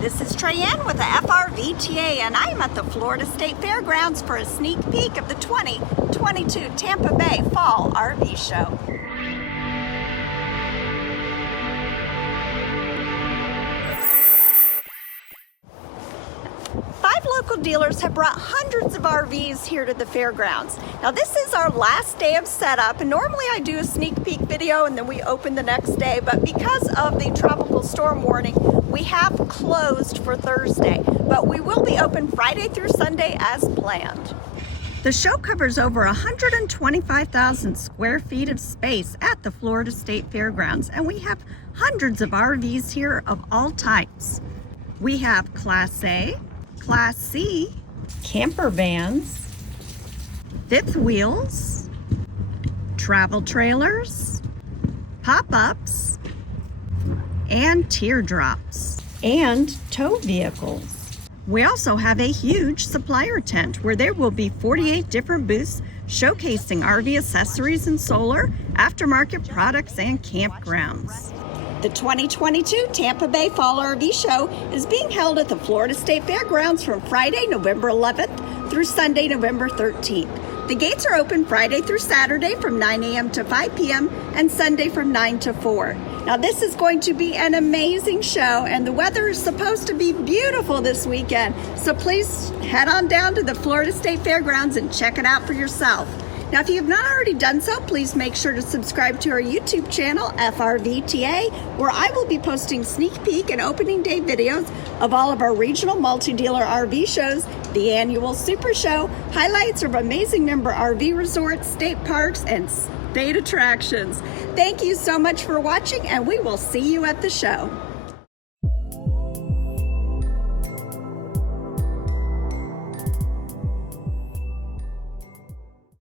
This is Treyenne with the FRVTA, and I'm at the Florida State Fairgrounds for a sneak peek of the 2022 Tampa Bay Fall RV Show. Local dealers have brought hundreds of RVs here to the fairgrounds. Now this is our last day of setup, and normally I do a sneak peek video and then we open the next day, but because of the tropical storm warning, we have closed for Thursday, but we will be open Friday through Sunday as planned. The show covers over 125,000 square feet of space at the Florida State Fairgrounds, and we have hundreds of RVs here of all types. We have Class A, Class C, camper vans, fifth wheels, travel trailers, pop-ups, and teardrops, and tow vehicles. We also have a huge supplier tent where there will be 48 different booths showcasing RV accessories and solar, aftermarket products, and campgrounds. The 2022 Tampa Bay Fall RV Show is being held at the Florida State Fairgrounds from Friday, November 11th through Sunday, November 13th. The gates are open Friday through Saturday from 9 a.m. to 5 p.m. and Sunday from 9 to 4. Now this is going to be an amazing show, and the weather is supposed to be beautiful this weekend. So please head on down to the Florida State Fairgrounds and check it out for yourself. Now, if you have not already done so, please make sure to subscribe to our YouTube channel, FRVTA, where I will be posting sneak peek and opening day videos of all of our regional multi-dealer RV shows, the annual Super Show, highlights of amazing member RV resorts, state parks, and state attractions. Thank you so much for watching, and we will see you at the show.